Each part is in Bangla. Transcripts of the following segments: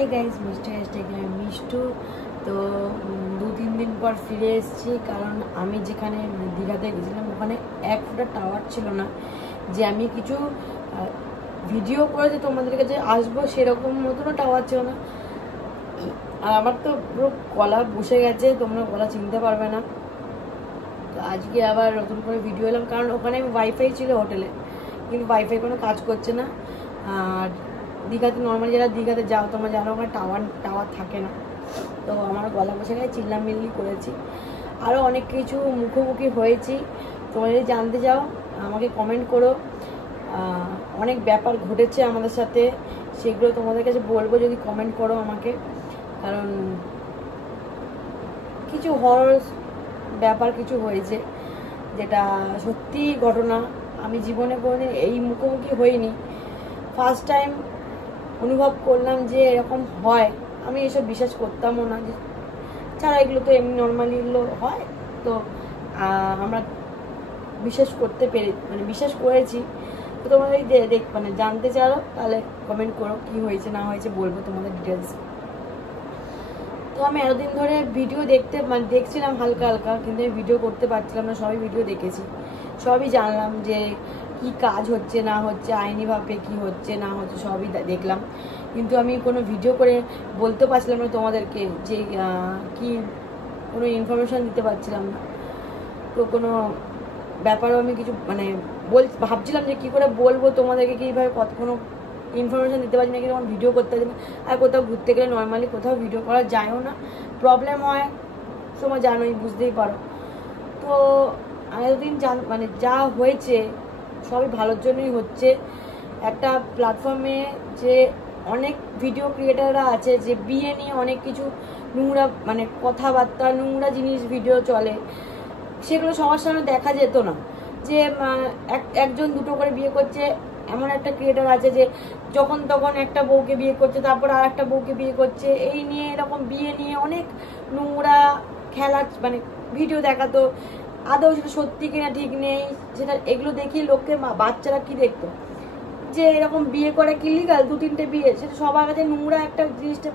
Hi guys, mister Instagram Mishtu. তো 2-3 দিন পর ফিরে এসেছি, কারণ আমি যেখানে দীঘাতে গেছিলাম ওখানে এক ফুটা টাওয়ার ছিল না যে আমি কিছু ভিডিও করে যে তোমাদের কাছে আসবো, সেরকম মতনও টাওয়ার ছিল না। আর আমার তো পুরো গলা বসে গেছে, তোমরা গলা চিনতে পারবে না। তো আজকে আবার নতুন করে ভিডিও এলাম, কারণ ওখানে ওয়াইফাই ছিল হোটেলে, কিন্তু ওয়াইফাই কোনো কাজ করছে না। আর দীঘাতে নর্মালি যারা দীঘাতে যাও তোমরা জানো ওখানে টাওয়ার থাকে না। তো আমার গলা বসে গেছে, চিল্লামিল্লি করেছি, আরও অনেক কিছু মুখোমুখি হয়েছি। তোমরা যদি জানতে চাও আমাকে কমেন্ট করো। অনেক ব্যাপার ঘটেছে আমাদের সাথে, সেগুলো তোমাদের কাছে বলবো যদি কমেন্ট করো আমাকে। কারণ কিছু হরর ব্যাপার কিছু হয়েছে, যেটা সত্যি ঘটনা। আমি জীবনে কোনোদিন এই মুখোমুখি হইনি, ফার্স্ট টাইম অনুভব করলাম যে এরকম হয়। আমি এসব বিশ্বাস করতামও না, যে ছাড়া এগুলো তো এমনি নর্মালি এগুলো হয়। তো আমরা বিশ্বাস করতে বিশ্বাস করেছি। তো তোমরা যদি জানতে চাও তাহলে কমেন্ট করো কি হয়েছে না হয়েছে, বলবো তোমাদের ডিটেলস। তো আমি এতদিন ধরে ভিডিও দেখছিলাম হালকা হালকা, কিন্তু আমি ভিডিও করতে পারছিলাম না। সবই ভিডিও দেখেছি, সবই জানলাম যে কি কাজ হচ্ছে না হচ্ছে, আইনিভাবে কি হচ্ছে না হচ্ছে সবই দেখলাম, কিন্তু আমি কোনো ভিডিও করে বলতে পারছিলাম না তোমাদেরকে যে কি কোনো ইনফরমেশান দিতে পারছিলাম না। তো কোনো ব্যাপারও আমি কিছু ভাবছিলাম যে কী করে বলবো তোমাদেরকে, কীভাবে কোনো ইনফরমেশান দিতে পারছি না, কিন্তু আমার ভিডিও করতে পারছি না। আর কোথাও ঘুরতে গেলে নর্মালি কোথাও ভিডিও করা যায়ও না, প্রবলেম হয়, সময় জানোই, বুঝতেই পারো। তো এতদিন যা হয়েছে সবই ভালোর জন্যই হচ্ছে। একটা প্ল্যাটফর্মে যে অনেক ভিডিও ক্রিয়েটাররা আছে, যে বিয়ে নিয়ে অনেক কিছু নোংরা কথাবার্তা, নোংরা জিনিস ভিডিও চলে, সেগুলো সবার সামনে দেখা যেত না। যে একজন দুটো করে বিয়ে করছে, এমন একটা ক্রিয়েটার আছে যে যখন তখন একটা বউকে বিয়ে করছে, তারপর আর একটা বউকে বিয়ে করছে, এই নিয়ে এরকম বিয়ে নিয়ে অনেক নোংরা খেলা ভিডিও দেখাতো। আদৌ সেটা সত্যি কিনা ঠিক নেই, সেটা এগুলো দেখিয়ে লোককে বাচ্চারা কি দেখতো যে এরকম বিয়ে করে কি লিগাল, 2-3টে বিয়ে, সেটা সবার কাছে নোংরা একটা জিনিসটা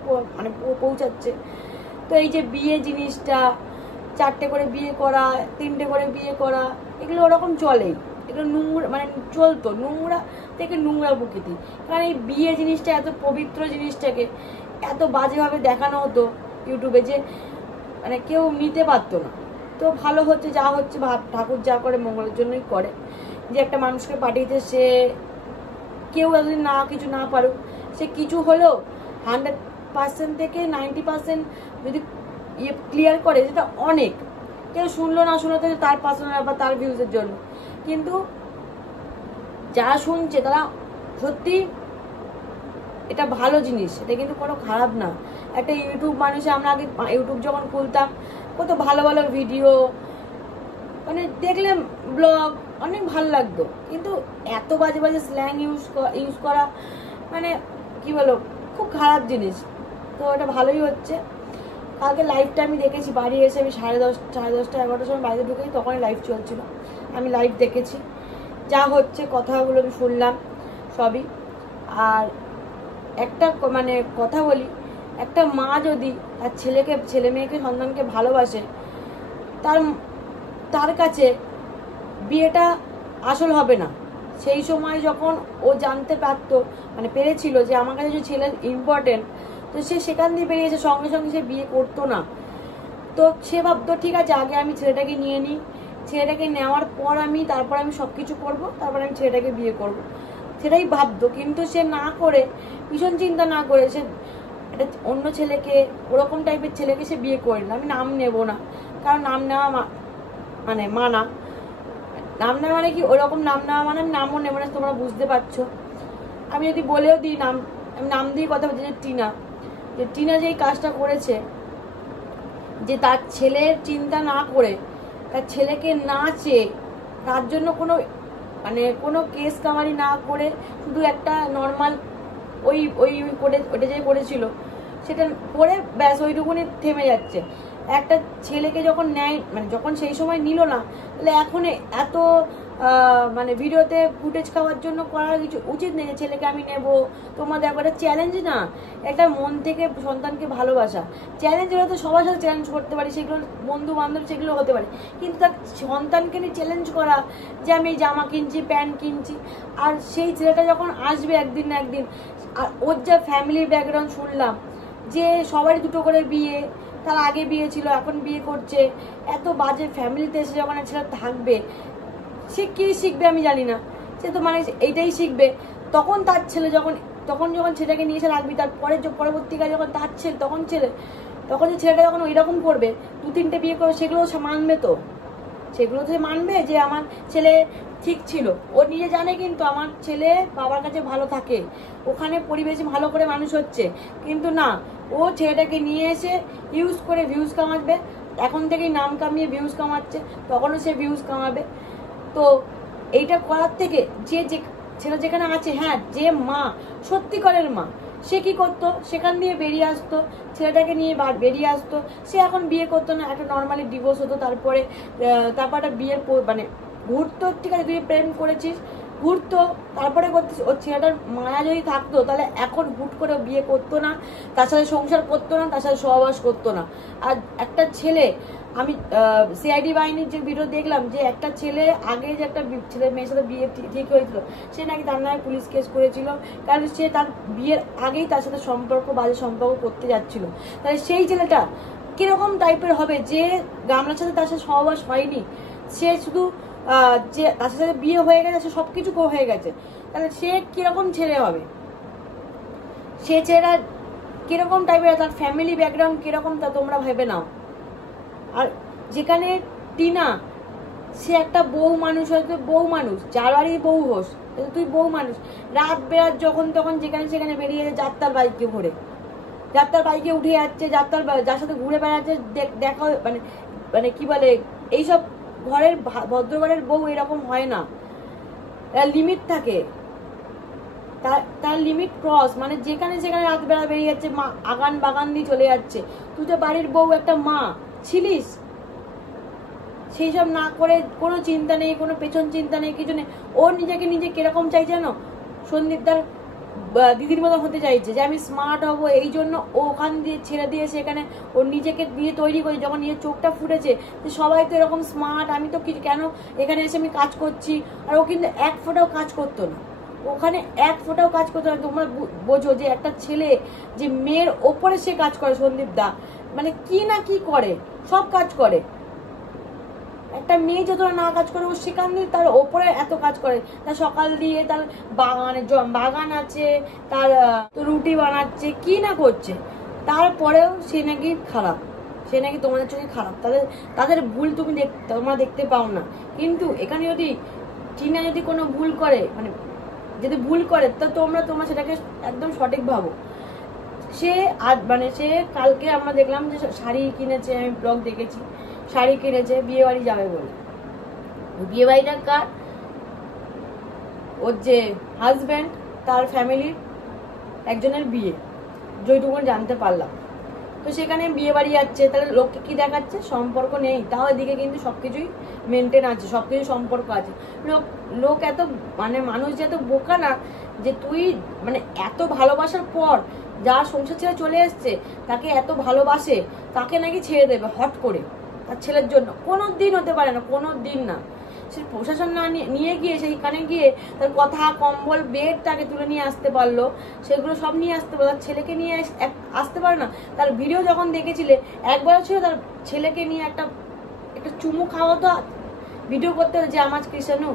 পৌঁছাচ্ছে। তো এই যে বিয়ে জিনিসটা, 4টে করে বিয়ে করা, 3টে করে বিয়ে করা, এগুলো ওরকম চলেই, এগুলো নোংরা চলতো, নোংরা থেকে নোংরা প্রকৃতি। কারণ এই বিয়ে জিনিসটা এত পবিত্র জিনিসটাকে এত বাজেভাবে দেখানো হতো ইউটিউবে, যে কেউ নিতে পারতো না। তো ভালো হচ্ছে, যা হচ্ছে ঠাকুর যা করে মঙ্গলের জন্যই করে। যে একটা মানুষকে পাঠিয়েছে, সে কেউ এতদিন কিছু না পারুক, সে কিছু হলেও 100% থেকে 90% যদি ক্লিয়ার করে, সেটা অনেক। কেউ শুনলো না শুনলো তো তার পার্সোনাল বা তার ভিউজের জন্য, কিন্তু যারা শুনছে তারা সত্যি এটা ভালো জিনিস, এটা কিন্তু কোনো খারাপ না। একটা ইউটিউব আমরা আগে ইউটিউব যখন খুলতাম, কত ভালো ভালো ভিডিও দেখলে ব্লগ অনেক ভালো লাগতো, কিন্তু এত বাজে বাজে স্ল্যাং ইউজ করা কি বলো, খুব খারাপ জিনিস। তো এটা ভালোই হচ্ছে। কালকে লাইভটা আমি দেখেছি, বাড়ি এসে আমি 10:30 11টার সময় বাড়িতে ঢুকেছি, তখনই লাইভ চলছিল, আমি লাইভ দেখেছি। যা হচ্ছে কথাগুলো আমি শুনলাম সবই। আর একটা কথা বলি, একটা মা যদি তার ছেলে মেয়েকে সন্তানকে ভালোবাসে, তার কাছে বিয়েটা আসল হবে না। সেই সময় যখন ও জানতে পেরেছিল যে আমার কাছে যে ছেলে ইম্পর্টেন্ট, তো সে সেখান দিয়ে বেরিয়েছে, সঙ্গে সঙ্গে সে বিয়ে করতো না। তো সে ভাবতো ঠিক আছে, আগে আমি ছেলেটাকে নিয়ে নিই, ছেলেটাকে নেওয়ার পর তারপর আমি সব কিছু করবো, তারপর আমি ছেলেটাকে বিয়ে করব, সেটাই ভাবতো। কিন্তু সে না করে, ভীষণ চিন্তা না করে, সে একটা অন্য ছেলেকে, ওরকম টাইপের ছেলেকে সে বিয়ে করে নিল। আমি নাম নেব না, কারণ নাম নেওয়া মানা, নাম নেওয়া কি ওরকম নাম নেওয়া আমি নামও নেব না, তোমরা বুঝতে পারছো। আমি যদি বলেও দিই আমি নাম দিয়ে কথা বলছি, যে টিনা যেই কাজটা করেছে, যে তার ছেলের চিন্তা না করে, তার ছেলেকে না চেয়ে, তার জন্য কোনো কেস কামারি না করে, শুধু একটা নর্মাল ওটা যে করেছিল সেটা করে ব্যাস ওইটুকুনি থেমে যাচ্ছে। একটা ছেলেকে যখন নেয়, যখন সেই সময় নিল না, তাহলে এখন এত মানে ভিডিওতে ফুটেজ খাওয়ার জন্য করা কিছু উচিত নেই। ছেলেকে আমি নেব, তোমাদের একবারে চ্যালেঞ্জ না, একটা মন থেকে সন্তানকে ভালোবাসা। চ্যালেঞ্জ হলে তো সবার সাথে চ্যালেঞ্জ করতে পারি, সেগুলো বন্ধু বান্ধব সেগুলো হতে পারে, কিন্তু তার সন্তানকে নিয়ে চ্যালেঞ্জ করা যে আমি জামা কিনছি, প্যান্ট কিনছি, আর সেই ছেলেটা যখন আসবে একদিন না একদিন, আর ওর যা ফ্যামিলির ব্যাকগ্রাউন্ড শুনলাম যে সবারই দুটো করে বিয়ে, তার আগে বিয়ে ছিল, এখন বিয়ে করছে, এত বাজে ফ্যামিলিতে এসে যখন ছেলে থাকবে, সে কি শিখবে আমি জানি না। সে তো মানে এইটাই শিখবে। তখন তার ছেলে যখন ছেলেটাকে নিয়ে এসে রাখবি, তার পরবর্তীকালে যখন তার ছেলে তখন যে ছেলেটা যখন ওইরকম করবে, 2-3টে বিয়ে করবে, সেগুলো সে মানবে তো? সেগুলো তো মানবে যে আমার ছেলে ঠিক ছিল। ও নিজে জানে কিন্তু আমার ছেলে বাবার কাছে ভালো থাকে, ওখানে পরিবেশে ভালো করে মানুষ হচ্ছে, কিন্তু না, ও ছেলেটাকে নিয়ে এসে ইউজ করে ভিউজ কামাবে। এখন থেকেই নাম কামিয়ে ভিউজ কামাচ্ছে, তখনও সে ভিউজ কামাবে। তো এইটা করার থেকে যে ছেলে যেখানে আছে, হ্যাঁ, যে মা সত্যিকারের মা, সে কি করতো, সেখান দিয়ে বেরিয়ে আসতো, ছেলেটাকে নিয়ে বেরিয়ে আসতো। সে এখন বিয়ে করতো না, একটা নর্মালি ডিভোর্স হতো, তারপরে একটা বিয়ের মানে ঘুরতো, ঠিক আছে, তুই প্রেম করেছিস, ঘুরতো, তারপরে করতিস। ওর ছেলেটার মায়া যদি থাকতো তাহলে এখন হুট করে বিয়ে করতো না, তার সাথে সংসার করতো না, তার সাথে সহবাস করতো না। আর একটা ছেলে, আমি সিআইডি বাহিনীর যে ভিডিও দেখলাম, যে একটা ছেলে আগে যে একটা ছেলে মেয়ের সাথে বিয়ে ঠিক হয়েছিল, সে নাকি তার নামে পুলিশ কেস করেছিল, কারণ সে তার বিয়ের আগেই তার সাথে বাজে সম্পর্ক করতে যাচ্ছিল। তাহলে সেই ছেলেটা কিরকম টাইপের হবে, যে গামলার সাথে তার সাথে সহবাস হয়নি, সে শুধু যে তার সাথে বিয়ে হয়ে গেছে, সে সবকিছু হয়ে গেছে, তাহলে সে কিরকম ছেলে হবে? সে ছেলেটা কিরকম টাইপের, তার ফ্যামিলি ব্যাকগ্রাউন্ড কিরকম তা তোমরা ভেবে নাও। আর যেখানে টিনা, সে একটা বউ মানুষ, হয়তো বউ মানুষ, যার বাড়ি বউ হোস, তুই বউ মানুষ, রাত বেরাত যখন তখন যেখানে সেখানে বেরিয়ে যাত্রার বাইকে ঘুরে, যাত্রার বাইকে উঠে যাচ্ছে, যার সাথে ঘুরে বেড়াচ্ছে, দেখা মানে কি বলে, এইসব ঘরের ভদ্রঘরের বউ এরকম হয় না, লিমিট থাকে, তার লিমিট ক্রস, মানে যেখানে সেখানে রাত বেলা বেরিয়ে যাচ্ছে, মা আগান বাগান দিয়ে চলে যাচ্ছে। তুই তো বাড়ির বউ, একটা মা ছিলিস, সেই সব না করে কোনো চিন্তা নেই, কোনো পেছন চিন্তা নেই, কিছু নেই। ওর নিজে কিরকম চাই জানো, সন্দীপদার দিদির মতো হতে চাইছে, যে আমি স্মার্ট হব, এই জন্য ও ওখান দিয়ে ছেড়ে দিয়ে সেখানে ওর নিজেকে দিয়ে তৈরি করে, যখন নিজের চোখটা ফুটেছে যে সবাই তো এরকম স্মার্ট, আমি তো কেন এখানে এসে আমি কাজ করছি। আর ও কিন্তু এক ফোঁটাও কাজ করতো না, ওখানে এক ফোঁটাও কাজ করতো না। তোমরা বোঝো যে একটা ছেলে যে মেয়ের ওপরে সে কাজ করে, সন্দীপ দা মানে কি না কি করে, সব কাজ করে। একটা মেয়ে যতটা না কাজ করে, ও সেখান দিয়ে তার ওপরে এত কাজ করে। তার সকাল দিয়ে তার বাগান আছে, তার রুটি বানাচ্ছে, কি না করছে, তারপরেও সে নাকি খারাপ, সে নাকি তোমাদের চোখে খারাপ। তাদের ভুল তোমরা দেখতে পাও না। কিন্তু এখানে যদি টিনা যদি কোনো ভুল করে, মানে যদি ভুল করে, তো তোমরা সেটাকে একদম সঠিক ভাবো। সে কালকে আমরা দেখলাম যে শাড়ি কিনেছে, আমি ব্লগ দেখেছি, শাড়ি কিনেছে বিয়ে বাড়ি যাবে বলে। বিয়ে বাড়িটা কার? ওর যে হাজব্যান্ড, তার ফ্যামিলির একজনের বিয়ে, যেটুকু জানতে পারলাম। তো সেখানে বিয়ে বাড়ি যাচ্ছে, তাহলে লোককে কি দেখাচ্ছে? সম্পর্ক নেই, তাও এদিকে কিন্তু সবকিছুই মেনটেন আছে, সবকিছু সম্পর্ক আছে। লোক এত মানে মানুষ যে এত বোকা না, যে তুই মানে এত ভালোবাসার পর যার সংসার ছেড়ে চলে এসছে, তাকে এত ভালোবাসে, তাকে নাকি ছেড়ে দেবে হট করে তার ছেলের জন্য? কোনো দিন হতে পারে না, কোনো দিন না। সে প্রশাসন না নিয়ে গিয়ে সেইখানে গিয়ে তার কথা, কম্বল, বেড তাকে তুলে নিয়ে আসতে পারলো, সেগুলো সব নিয়ে আসতে পারলো, তার ছেলেকে নিয়ে আসতে পারে না? তার ভিডিও যখন দেখেছিলে, একবারও ছিল তার ছেলেকে নিয়ে একটা চুমু খাওয়া, তো ভিডিও করতে হতো যে আমার কৃষ্ণু,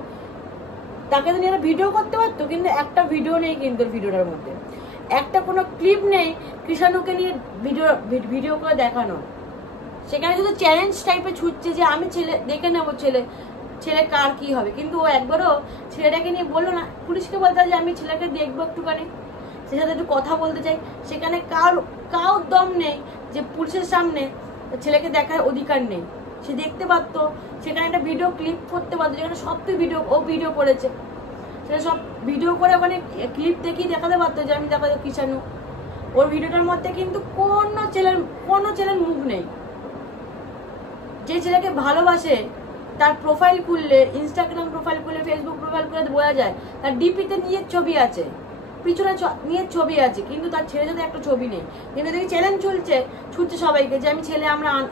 তাকে তো নিয়ে ভিডিও করতে পারতো, কিন্তু একটা ভিডিও নেই, কিন্তু ভিডিওটার মধ্যে একটা কোনো ক্লিপ নেই কৃষ্ণুকে নিয়ে ভিডিও করে দেখানো। সেখানে শুধু চ্যালেঞ্জ টাইপের ছুটছে যে আমি ছেলে দেখে নেবো, ছেলে কার কি হবে। কিন্তু ও একবারও ছেলেটাকে নিয়ে বললো না, পুলিশকে বলতে যে আমি ছেলেকে দেখবো একটুখানি, সে সাথে একটু কথা বলতে চাই। সেখানে কার দম নেই যে পুলিশের সামনে ছেলেকে দেখার অধিকার নেই। সে দেখতে পারতো, সেখানে একটা ভিডিও ক্লিপ করতে পারতো, যেখানে সব তো ভিডিও করেছে, সেটা সব ভিডিও করে ওখানে ক্লিপ দেখেই দেখাতে পারতো যে আমি দেখাতে কৃষাণু। ওর ভিডিওটার মধ্যে কিন্তু কোনো ছেলের মুখ নেই। যে ছেলেকে ভালোবাসে তার প্রোফাইল খুললে, ইনস্টাগ্রাম প্রোফাইল খুললে, ফেসবুক প্রোফাইল খুললে বোঝা যায় তার ডিপিতে নিজের ছবি আছে, পিছনে নিজের ছবি আছে, কিন্তু তার ছেলে যদি একটা ছবি নেই। কিন্তু দেখি চ্যালেঞ্জ ছুটছে সবাইকে যে আমি ছেলে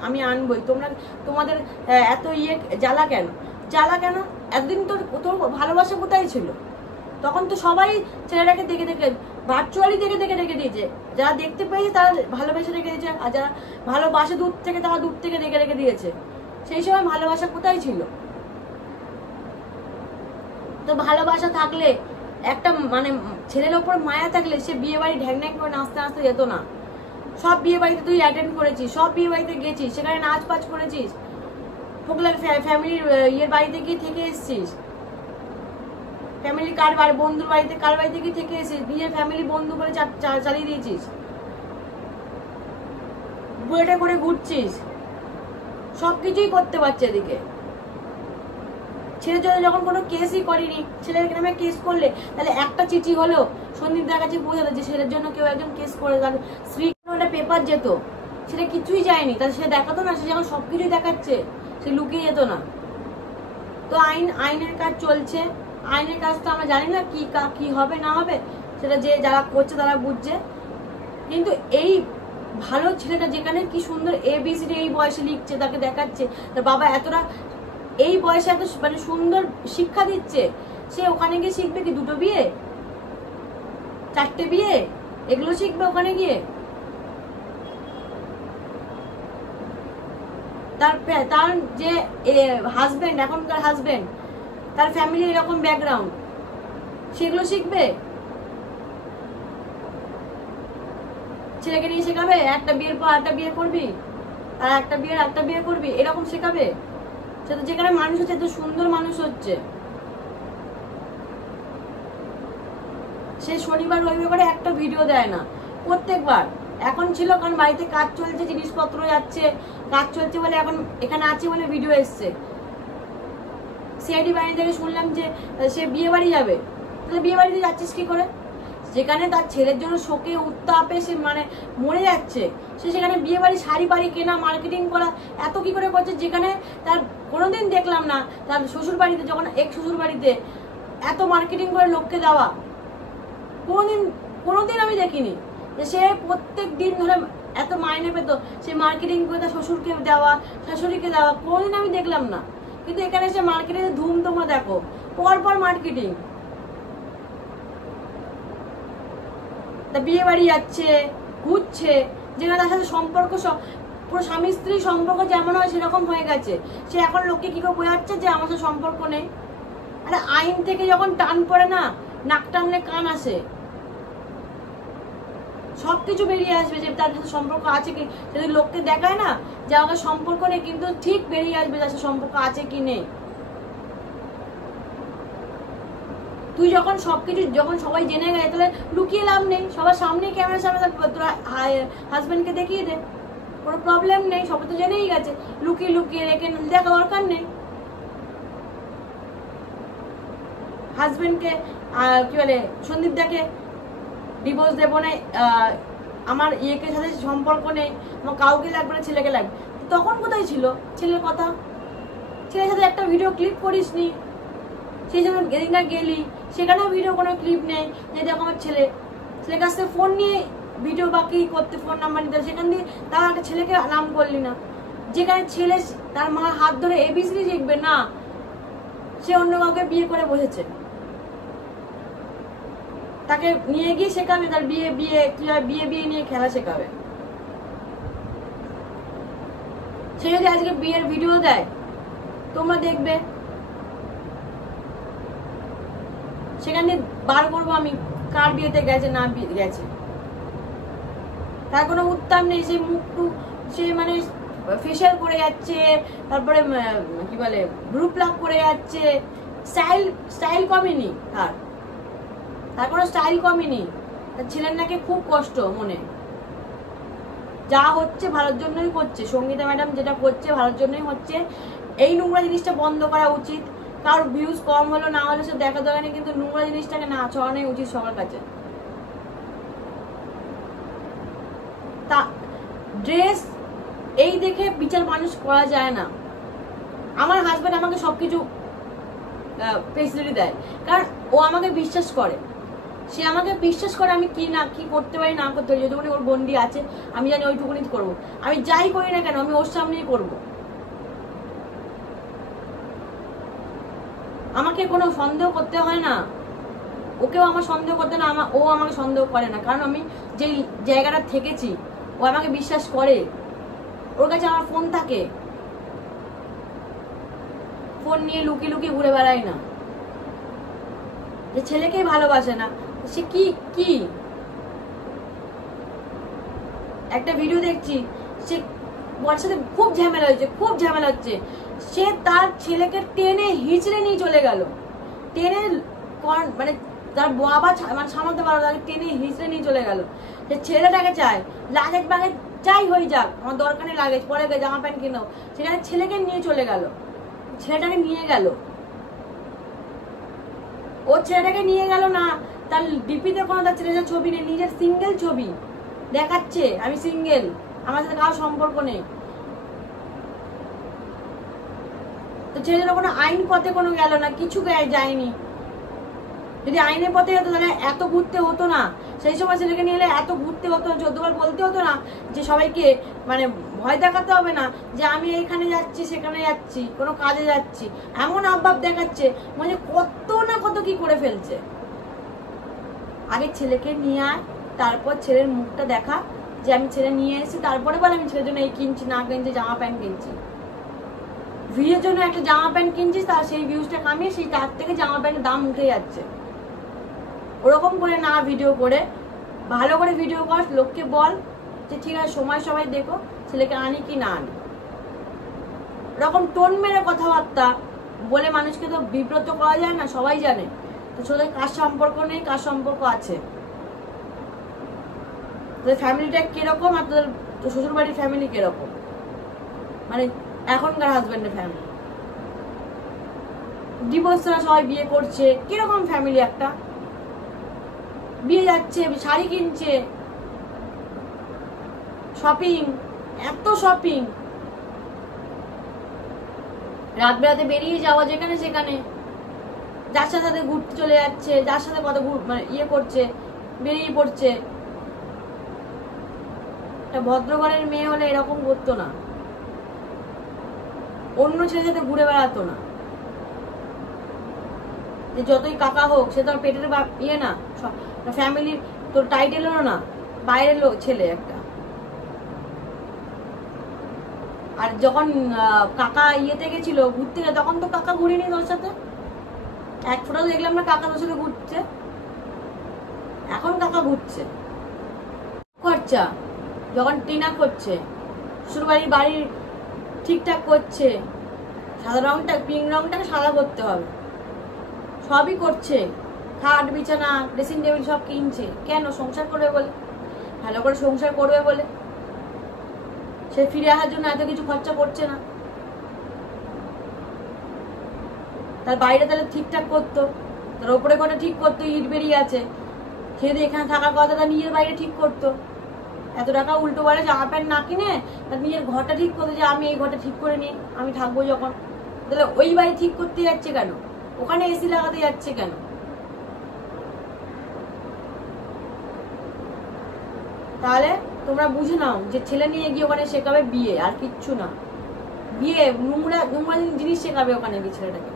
আমি আনবই, তোমাদের এত জ্বালা কেন? এতদিন তোর ভালোবাসা কোথায় ছিল? তখন তো সবাই ছেলেটাকে দেখে ভার্চুয়ালি দেখে দিয়েছে, যারা দেখতে পেয়েছে তারা ভালোবেসে রেখে দিয়েছে, আর যারা ভালোবাসে দূর থেকে তারা দূর থেকে রেখে দিয়েছে। সেই সময় ভালোবাসা কোথায় ছিল? তো ভালোবাসা থাকলে, একটা মানে ছেলের ওপর মায়া থাকলে সে বিয়ে বাড়ি ঢ্যাং করে নাচতে যেত না। সব বিয়ে বাড়িতে তুই অ্যাটেন্ড করেছিস, সব বিয়ে বাড়িতে গেছিস, সেখানে নাচ পাচ করেছিস, ফোকলার ফ্যামিলির বাড়িতে গিয়ে থেকে এসছিস, ফ্যামিলি বন্ধুর বাড়িতে কার বাড়িতে গিয়ে থেকে এসেছিস, নিজের ফ্যামিলি বন্ধু করে চালিয়ে দিয়েছিস, বুয়েটে করে ঘুরছিস, সবকিছুই করতে পারছে এদিকে। ছেলের জন্য যখন কোনো কেসই করিনি, ছেলের নামে কেস করলে তাহলে একটা চিঠি হলো সন্দীপদার কাছে বোঝাতো যে ছেলের জন্য কেউ একজন কেস করে, তার স্ত্রী একটা পেপার যেত, সেটা কিছুই যায়নি, তাহলে সে দেখাতো না? সে যখন সবকিছুই দেখাচ্ছে সে লুকিয়ে যেত না। তো আইনের কাজ চলছে, আইনের কাজ তো আমরা জানি না কি হবে না হবে, সেটা যারা করছে তারা বুঝছে। কিন্তু এই ভালো ছেলেটা যেখানে কি সুন্দর ABCD এই বয়সে লিখছে, তাকে দেখাচ্ছে, তার বাবা এতটা এই বয়সে এত মানে সুন্দর শিক্ষা দিচ্ছে, সে ওখানে গিয়ে শিখবে কি 2টো বিয়ে 4টে বিয়ে এগুলো শিখবে ওখানে গিয়ে? তার যে হাজবেন্ড, এখনকার হাজবেন্ড, তার ফ্যামিলি এরকম ব্যাকগ্রাউন্ড, সেগুলো শিখবে? ছেলেকে নিয়ে শেখাবে একটা বিয়ের পর একটা বিয়ে করবি, আর একটা বিয়ে করবি, এরকম শেখাবে? সেটা যেখানে মানুষ হচ্ছে, এত সুন্দর মানুষ হচ্ছে, সে শনিবার রবিবার করে একটা ভিডিও দেয় না প্রত্যেকবার। এখন ছিল কারণ বাড়িতে কাজ চলছে, জিনিসপত্র যাচ্ছে, কাজ চলছে বলে এখন এখানে আছে বলে ভিডিও এসছে। সিআইডি বাড়ি থেকে শুনলাম যে সে বিয়ে বাড়ি যাবে, তাহলে বিয়ে বাড়িতে যাচ্ছিস কি করে? যেখানে তার ছেলের জন্য শোকে উত্তাপে সে মানে মরে যাচ্ছে, সে সেখানে বিয়ে বাড়ি শাড়ি বাড়ি কেনা, মার্কেটিং করা এত কি করে করছে, যেখানে তার কোনোদিন দেখলাম না তার শ্বশুর বাড়িতে, যখন শ্বশুর বাড়িতে এত মার্কেটিং করে লোককে দেওয়া, কোনোদিন আমি দেখিনি যে সে প্রত্যেক দিন ধরে এত মাইনে পেত, সে মার্কেটিং করে তার শ্বশুরকে দেওয়া, শাশুড়িকে দেওয়া, কোনোদিন আমি দেখলাম না। কিন্তু এখানে সে মার্কেটিং ধুম তোমরা দেখো, পর মার্কেটিং, তা বিয়ে বাড়ি যাচ্ছে, ঘুরছে, যেখানে তার সাথে সম্পর্ক পুরো স্বামী স্ত্রীর সম্পর্ক যেমন হয় সেরকম হয়ে গেছে। সে এখন লোককে কি করে বোঝাচ্ছে যে আমার সাথে সম্পর্ক নেই? আরে আইন থেকে যখন টান পড়ে না, নাক টানলে কান আসে, সবকিছু বেরিয়ে আসবে যে তার সাথে সম্পর্ক আছে কি। যদি লোককে দেখায় না যে আমাকে সম্পর্ক নেই, কিন্তু ঠিক বেরিয়ে আসবে তার সাথে সম্পর্ক আছে কি নেই। তুই যখন সবকিছু যখন সবাই জেনে গেছে, তাহলে লুকিয়ে লাভ নেই, সবার সামনে ক্যামেরার সামনে তোরা হাজবেন্ডকে দেখিয়ে দে, কোনো প্রবলেম নেই, সবাই তো জেনেই গেছে। লুকিয়ে রেখে দেখা দরকার নেই। হাজবেন্ডকে কি বলে সন্দীপদাকে ডিভোর্স দেবো না, আমার ইয়েকে সাথে সম্পর্ক নেই, আমার কাউকে লাগবে না, ছেলেকে লাগবে, তখন কোথায় ছিল ছেলের কথা? ছেলের সাথে একটা ভিডিও ক্লিপ করিস নি, সেই জন্য এদিনকার গেলি, সেখানেও ভিডিও কোনো ক্লিপ নেই যে দেখো আমার ছেলের কাছ থেকে ফোন নিয়ে ভিডিও বাকি করতে, ফোন নাম্বার নিতে, সেখান দিয়ে তার একটা ছেলেকে নাম করলি না। যেখানে ছেলে তার মার হাত ধরে ABCD শিখবে না, সে অন্য কাউকে বিয়ে করে বসেছে, তাকে নিয়ে গিয়ে শেখাবে তার বিয়ে নিয়ে খেলা শেখাবে। সে যদি আজকে বিয়ের ভিডিও দেয় তোমরা দেখবে, সেখানে বার করবো আমি কার বিয়েতে গেছে না গেছে, তার কোনো উত্তর নেই। সে মুখটু সে মানে ফেশিয়াল করে যাচ্ছে, তারপরে কি বলে ব্রু প্লাক করে যাচ্ছে, স্টাইল কমেনি, তার কোনো স্টাইল কমেনি। তার ছেলের নাকি খুব কষ্ট মনে, যা হচ্ছে ভালোর জন্যই করছে, সঙ্গীতা ম্যাডাম যেটা করছে ভালোর জন্যই হচ্ছে। এই নোংরা জিনিসটা বন্ধ করা উচিত। কারোর ভিউজ কম হলো না হলো সে দেখা দরকার নেই, কিন্তু নোংরা জিনিসটাকে না ছড়ানোই উচিত সবার কাছে। তা ড্রেস এই দেখে বিচার মানুষ করা যায় না। আমার হাজব্যান্ড আমাকে সবকিছু ফেসিলিটি দেয়, কারণ ও আমাকে বিশ্বাস করে। সে আমাকে বিশ্বাস করে আমি কি না কি করতে পারি না করতে পারি, যতটুকুনি ওর গন্ডি আছে আমি জানি ওইটুকুনি করবো। আমি যাই করি না কেন আমি ওর সামনেই করবো। আমাকে কোনো সন্দেহ করতে হয় না, ওকেও আমার সন্দেহ করতে না, ও আমাকে সন্দেহ করে না, কারণ আমি যেই জায়গাটা থেকেছি ও আমাকে বিশ্বাস করে। ওর কাছে আমার ফোন থাকে, ফোন নিয়ে লুকিয়ে লুকিয়ে ঘুরে বেড়াই না। যে ছেলেকেই ভালোবাসে না সে কি কি একটা ভিডিও দেখছি, সে ওর সাথে খুব ঝামেলা হয়েছে, খুব ঝামেলা হচ্ছে, সে তার ছেলেকে টেনে হিচড়ে নিয়ে চলে গেল, টেনে মানে তার বাবা মানে সামলাতে পারো, তাকে টেনে হিচড়ে নিয়ে চলে গেল। যে ছেলেটাকে চায় লাগেজ বাগেজ যাই হয়ে যাক, আমার দরকার নেই লাগেজ, পরে জামা প্যান্ট কিনো, সেখানে ছেলেকে নিয়ে চলে গেল, ছেলেটাকে নিয়ে গেল। ও ছেলেটাকে নিয়ে গেল না, তার ডিপিতে কোনো তার ছেলেটার ছবি নেই, নিজের সিঙ্গেল ছবি দেখাচ্ছে আমি সিঙ্গেল, আমার সাথে কারো সম্পর্ক নেই। তো ছেলেটা কোনো আইন পথে কোনো গেল না, কিছু যায়নি। যদি আইনের পথে হতো তাহলে এত ঘুরতে হতো না, সেই সময় ছেলেকে নিয়ে এলে এত ঘুরতে হতো, 14 বার বলতে হতো না, যে সবাইকে মানে ভয় দেখাতে হবে না যে আমি এইখানে যাচ্ছি সেখানে যাচ্ছি কোনো কাজে যাচ্ছি, এমন আবভাব দেখাচ্ছে মানে কত না কত কি করে ফেলছে। আগে ছেলেকে নিয়ে আয়, তারপর ছেলের মুখটা দেখা যে আমি ছেলে নিয়ে এসেছি, তারপরে বলে আমি ছেলের জন্য এই কিনছি না কিনছি, জামা প্যান্ট কিনছি। ভিউয়ের জন্য একটা জামা প্যান্ট কিনছিস, তার সেই ভিউজটা কামিয়ে সেই তার থেকে জামা প্যান্টের দাম উঠে যাচ্ছে। ওরকম করে না ভিডিও করে ভালো করে ভিডিও কর, লোককে বল যে ঠিক আছে সময় সবাই দেখো ছেলেকে আনি কি না আনি। এরকম টোন মেরে কথাবার্তা বলে মানুষকে তো বিব্রত করা যায় না, সবাই জানে। তো তোদের কার সম্পর্ক নেই কার সম্পর্ক আছে, তোদের ফ্যামিলিটা কিরকম আর তোদের শ্বশুর বাড়ির ফ্যামিলি কিরকম, মানে এখনকার হাজবেন্ডের ফ্যামিলি। ডিভোর্সরা সবাই বিয়ে করছে, কিরকম ফ্যামিলি একটা, বিয়ে যাচ্ছে, শাড়ি কিনছে, শপিং, এত শপিং, রাত বেড়াতে বেরিয়ে যাওয়া যেখানে সেখানে, যার সাথে ঘুরতে চলে যাচ্ছে, যার সাথে কত মানে ইয়ে করছে, বেরিয়ে পড়ছে। একটা ভদ্রঘরের মেয়ে হলে এরকম করতো না, অন্য ছেলের সাথে ঘুরে বেড়াতো না। যে যতই কাকা হোক সে তো পেটের ইয়ে না, ফ্যামিলির তোর টাইটেলও না, বাইরের লোক ছেলে একটা। আর যখন কাকা ইয়েতে গেছিল ঘুরতে গেছে তখন তো কাকা ঘুরিনি তোর সাথে, এক ফোটা দেখলাম না কাকা তোর সাথে ঘুরছে। এখন কাকা ঘুরছে খরচা, যখন টিনা করছে শ্বশুরবাড়ির বাড়ির ঠিকঠাক করছে, সাদা রংটা পিঙ্ক রংটাকে সাদা করতে হবে, সবই করছে, খাট বিছানা ড্রেসিং টেবিল সব কিনছে। কেন? সংসার করবে বলে, ভালো করে সংসার করবে বলে। সে ফিরে আসার জন্য এত কিছু খরচা করছে না, তার বাইরে তাহলে ঠিকঠাক করতো, তার ওপরে ঘরে ঠিক করতো, ইট বেরিয়ে আছে, সে যদি এখানে থাকার কথা তার নিজের বাইরে ঠিক করতো। এত টাকা উল্টো পাল্টা জামা প্যান্ট না কিনে তার নিজের ঘরটা ঠিক করতো, যে আমি এই ঘরটা ঠিক করে নিই, আমি থাকবো যখন। তাহলে ওই বাড়ি ঠিক করতে যাচ্ছে কেন? ওখানে এসি লাগাতে যাচ্ছে কেন? তাহলে তোমরা বুঝে নাও যে ছেলে নিয়ে গিয়ে ওখানে শেখাবে বিয়ে, আর কিচ্ছু না। বিয়ে নোংরা নোংরা জিনিস শেখাবে ওখানে গিয়ে ছেলেটাকে,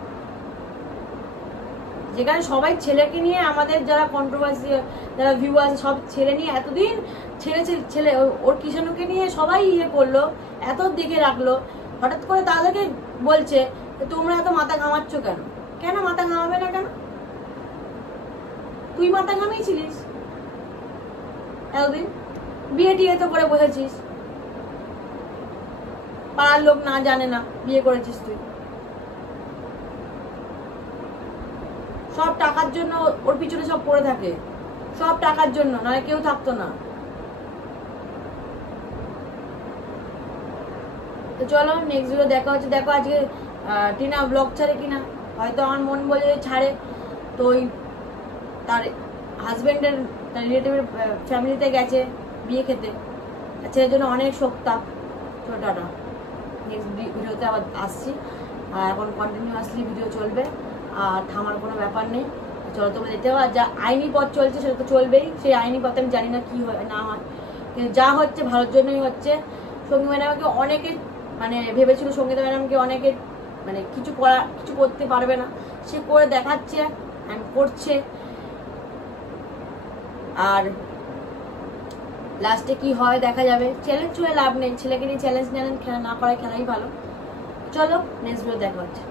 যেখানে সবাই ছেলেকে নিয়ে, আমাদের যারা কন্ট্রোভার্সি যারা ভিউ আছে সব ছেলে নিয়ে এতদিন, ছেলে ওর কিষাণুকে নিয়ে সবাই ইয়ে করলো, এত দেখে রাখলো, হঠাৎ করে তাদেরকে বলছে তোমরা এত মাথা ঘামাচ্ছ কেন? কেন মাথা ঘামাবে না কেন? তুই মাথা ঘামিয়েছিলিস এতদিন, বিয়ে টিয়ে তো করে বসেছিস, পাড়ার লোক না জানে না বিয়ে করেছিস তুই। সব টাকার জন্য ওর পিছনে সব পড়ে থাকে, সব টাকার জন্য, নাহলে কেউ থাকতো না। তো চলো নেক্সট ভিডিও দেখা হচ্ছে। দেখো আজকে টিনা ব্লগ ছাড়ে কিনা, হয়তো আমার মন বলে ছাড়ে। তো ওই তার হাজবেন্ডের তার রিলেটিভের ফ্যামিলিতে গেছে বিয়ে খেতে, ছেলের জন্য অনেক শোক তাপ। ছোটাটা নেক্সট ভিডিওতে আবার আসছি। এখন কন্টিনিউয়াসলি ভিডিও চলবে, আর থামার কোনো ব্যাপার নেই। চলো তোমরা যেতে হবে। আর যা আইনি পথ চলছে সেটা তো চলবেই, সেই আইনি পথে আমি জানি না কি হয় না হয়, কিন্তু যা হচ্ছে ভালোর জন্যই হচ্ছে। সঙ্গীতা ম্যাডামকে অনেকে মানে ভেবেছিল সঙ্গীতা ম্যাডামকে অনেকে মানে কিছু করতে পারবে না, সে করে দেখাচ্ছে, করছে। আর লাস্টে কি হয় দেখা যাবে। চ্যালেঞ্জ হয়ে লাভ নেই, ছেলেকে নিয়ে চ্যালেঞ্জ খেলা না করাই খেলাই ভালো। চলো নেক্সট ভিডিও দেখা হচ্ছে।